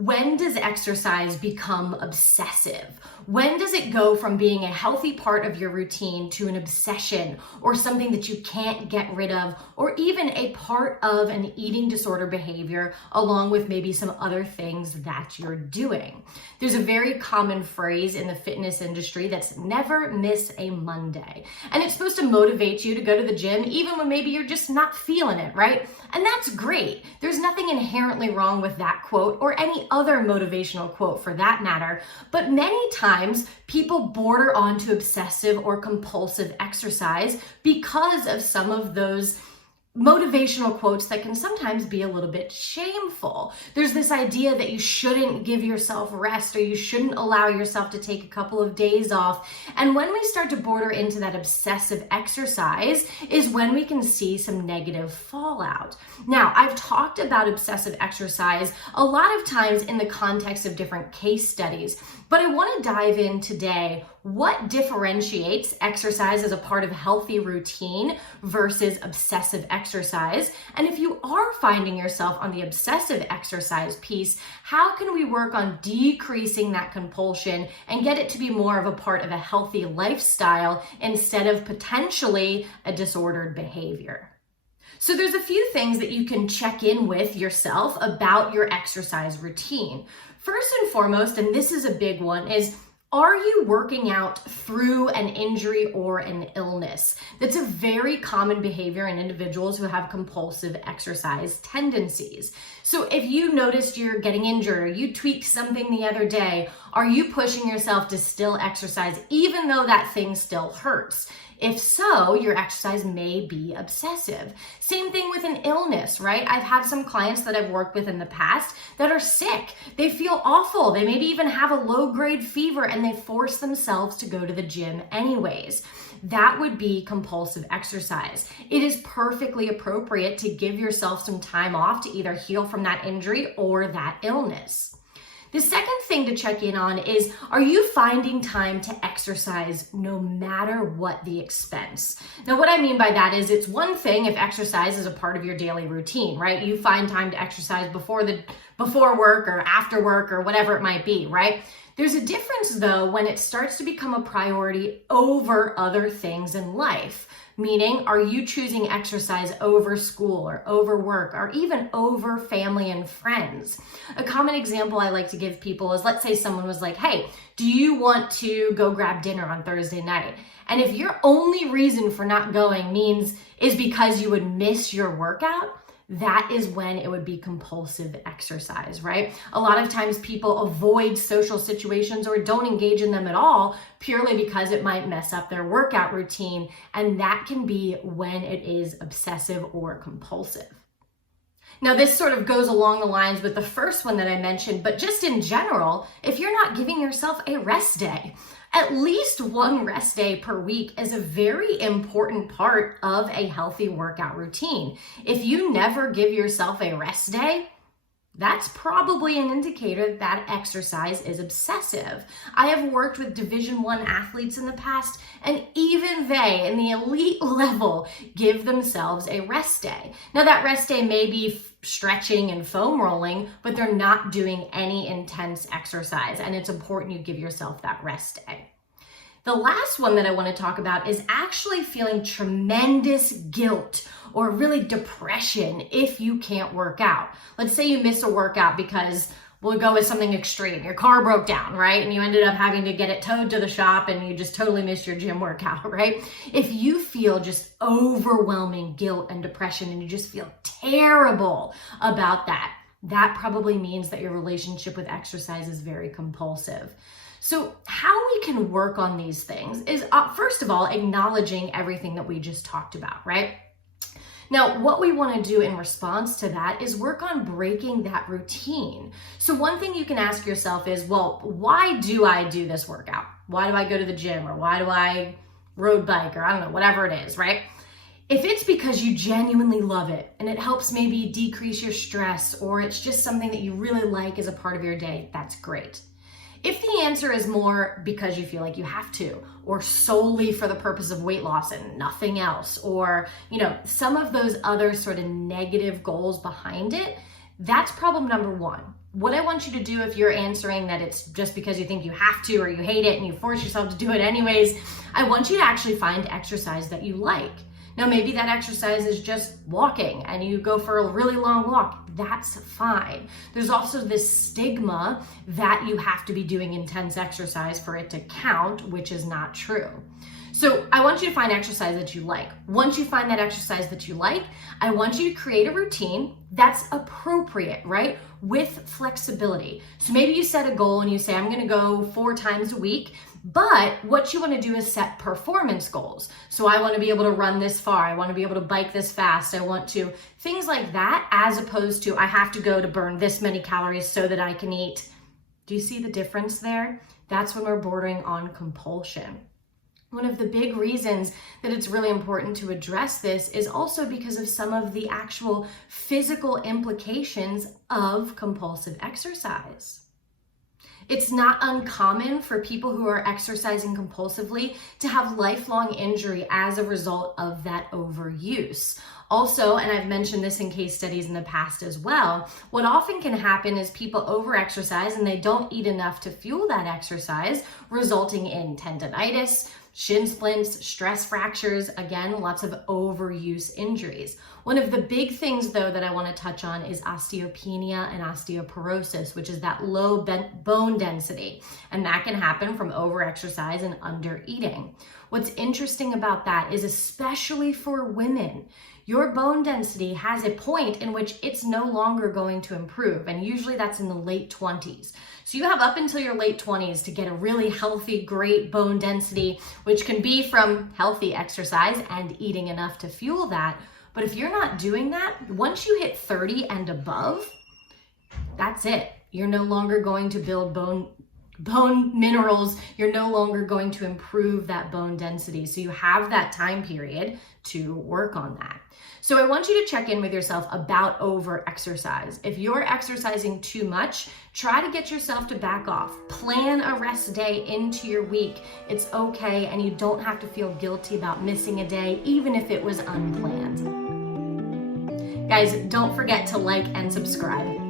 When does exercise become obsessive? When does it go from being a healthy part of your routine to an obsession or something that you can't get rid of, or even a part of an eating disorder behavior along with maybe some other things that you're doing? There's a very common phrase in the fitness industry that's never miss a Monday. And it's supposed to motivate you to go to the gym even when maybe you're just not feeling it, right? And that's great. There's nothing inherently wrong with that quote or any other motivational quote for that matter, but many times people border onto obsessive or compulsive exercise because of some of those motivational quotes that can sometimes be a little bit shameful. There's this idea that you shouldn't give yourself rest or you shouldn't allow yourself to take a couple of days off. And when we start to border into that obsessive exercise is when we can see some negative fallout. Now, I've talked about obsessive exercise a lot of times in the context of different case studies, but I want to dive in today what differentiates exercise as a part of a healthy routine versus obsessive exercise. And if you are finding yourself on the obsessive exercise piece, how can we work on decreasing that compulsion and get it to be more of a part of a healthy lifestyle instead of potentially a disordered behavior? So there's a few things that you can check in with yourself about your exercise routine. First and foremost, and this is a big one, is are you working out through an injury or an illness? That's a very common behavior in individuals who have compulsive exercise tendencies. So if you noticed you're getting injured or you tweaked something the other day, are you pushing yourself to still exercise even though that thing still hurts? If so, your exercise may be obsessive. Same thing with an illness, right? I've had some clients that I've worked with in the past that are sick. They feel awful. They maybe even have a low-grade fever and they force themselves to go to the gym anyways. That would be compulsive exercise. It is perfectly appropriate to give yourself some time off to either heal from that injury or that illness. The second thing to check in on is, are you finding time to exercise no matter what the expense? Now, what I mean by that is it's one thing if exercise is a part of your daily routine, right? You find time to exercise before work or after work or whatever it might be, right? There's a difference though when it starts to become a priority over other things in life. Meaning, are you choosing exercise over school or over work or even over family and friends? A common example I like to give people is, let's say someone was like, hey, do you want to go grab dinner on Thursday night? And if your only reason for not going is because you would miss your workout, that is when it would be compulsive exercise, right? A lot of times people avoid social situations or don't engage in them at all purely because it might mess up their workout routine, and that can be when it is obsessive or compulsive. Now, this sort of goes along the lines with the first one that I mentioned, but just in general, if you're not giving yourself a rest day, at least one rest day per week is a very important part of a healthy workout routine. If you never give yourself a rest day, that's probably an indicator that exercise is obsessive. I have worked with Division I athletes in the past, and even they, in the elite level, give themselves a rest day. Now, that rest day may be stretching and foam rolling, but they're not doing any intense exercise, and it's important you give yourself that rest day. The last one that I want to talk about is actually feeling tremendous guilt or really depression if you can't work out. Let's say you miss a workout because, we'll go with something extreme. Your car broke down, right? And you ended up having to get it towed to the shop and you just totally missed your gym workout, right? If you feel just overwhelming guilt and depression and you just feel terrible about that, that probably means that your relationship with exercise is very compulsive. So how we can work on these things is, first of all, acknowledging everything that we just talked about, right? Now, what we want to do in response to that is work on breaking that routine. So one thing you can ask yourself is, well, why do I do this workout? Why do I go to the gym? Or why do I road bike? Or I don't know, whatever it is, right? If it's because you genuinely love it and it helps maybe decrease your stress, or it's just something that you really like as a part of your day, that's great. If the answer is more because you feel like you have to, or solely for the purpose of weight loss and nothing else, or, some of those other sort of negative goals behind it, that's problem number one. what I want you to do, if you're answering that it's just because you think you have to or you hate it and you force yourself to do it anyways, I want you to actually find exercise that you like. Now, maybe that exercise is just walking and you go for a really long walk. That's fine. There's also this stigma that you have to be doing intense exercise for it to count, which is not true. So I want you to find exercise that you like. Once you find that exercise that you like, I want you to create a routine that's appropriate, right? With flexibility. So maybe you set a goal and you say, I'm gonna go 4 times a week, but what you wanna do is set performance goals. So I wanna be able to run this far, I wanna be able to bike this fast, I want to, things like that, as opposed to I have to go to burn this many calories so that I can eat. Do you see the difference there? That's when we're bordering on compulsion. One of the big reasons that it's really important to address this is also because of some of the actual physical implications of compulsive exercise. It's not uncommon for people who are exercising compulsively to have lifelong injury as a result of that overuse. Also, and I've mentioned this in case studies in the past as well, what often can happen is people over-exercise and they don't eat enough to fuel that exercise, resulting in tendonitis, shin splints, stress fractures, again, lots of overuse injuries. One of the big things though that I want to touch on is osteopenia and osteoporosis, which is that low bone density. And that can happen from overexercise and under eating. What's interesting about that is, especially for women, your bone density has a point in which it's no longer going to improve. And usually that's in the late 20s. So you have up until your late 20s to get a really healthy, great bone density, which can be from healthy exercise and eating enough to fuel that. But if you're not doing that, once you hit 30 and above, that's it. You're no longer going to build bone minerals. You're no longer going to improve that bone density. So you have that time period to work on that. So I want you to check in with yourself about over-exercise. If you're exercising too much, try to get yourself to back off. Plan a rest day into your week. It's okay, and you don't have to feel guilty about missing a day, even if it was unplanned. Guys, don't forget to like and subscribe.